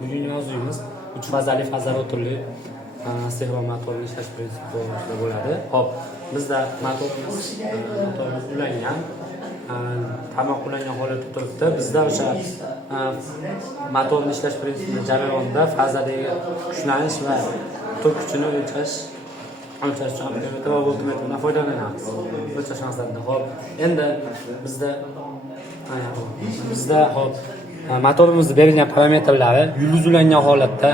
Bugun yozuvimiz 3 fazali fazali turli istiqrom motorni ishlash prinsipi bo'ladi. Hop, bizda motorimiz ulangan, tarmoq ulangan holatda turibdi. Bizda o'sha motorni ishlash prinsipi jarayonida fazadagi kuchlanish va tok kuchini o'lchash uchun ampermetr va voltmetrdan foydalanamiz. O'lchash maqsadida. Hop, endi bizda hop motorimizda berilgan parametrlari yulduz ulangan holatda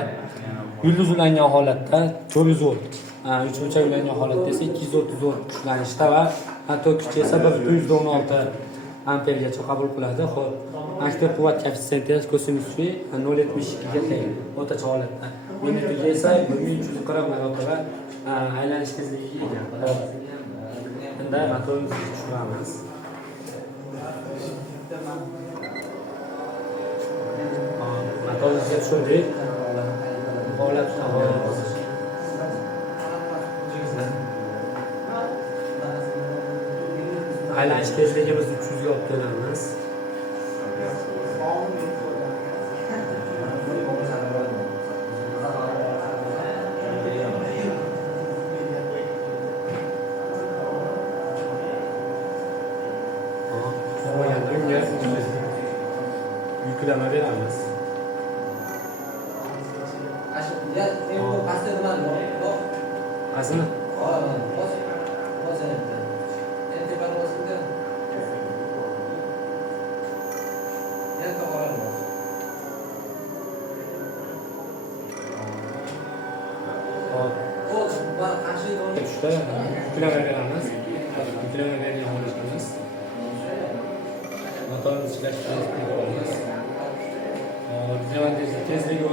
400 volt, 3 burchak ulangan holatda esa 230 volt kuchlanishda va tok kuchi esa 116 ampergacha qabul qiladi. Xo'p, aktiv quvvat koeffitsiyenti kosinus 0.72 ga teng o'rtacha holatda. Minutiga esa 1340 marotaba va aylanish tezligiga ega. Endi motorimizni tushiramiz. Motorimizga tushirdik. Aylanish tezligimizni 300 ga olib kelamiz. Yuklama beramiz. Qasimi? Tushda yuklama beramiz. Yuklama bergan holatimiz. Motorimiz ishlash tezligi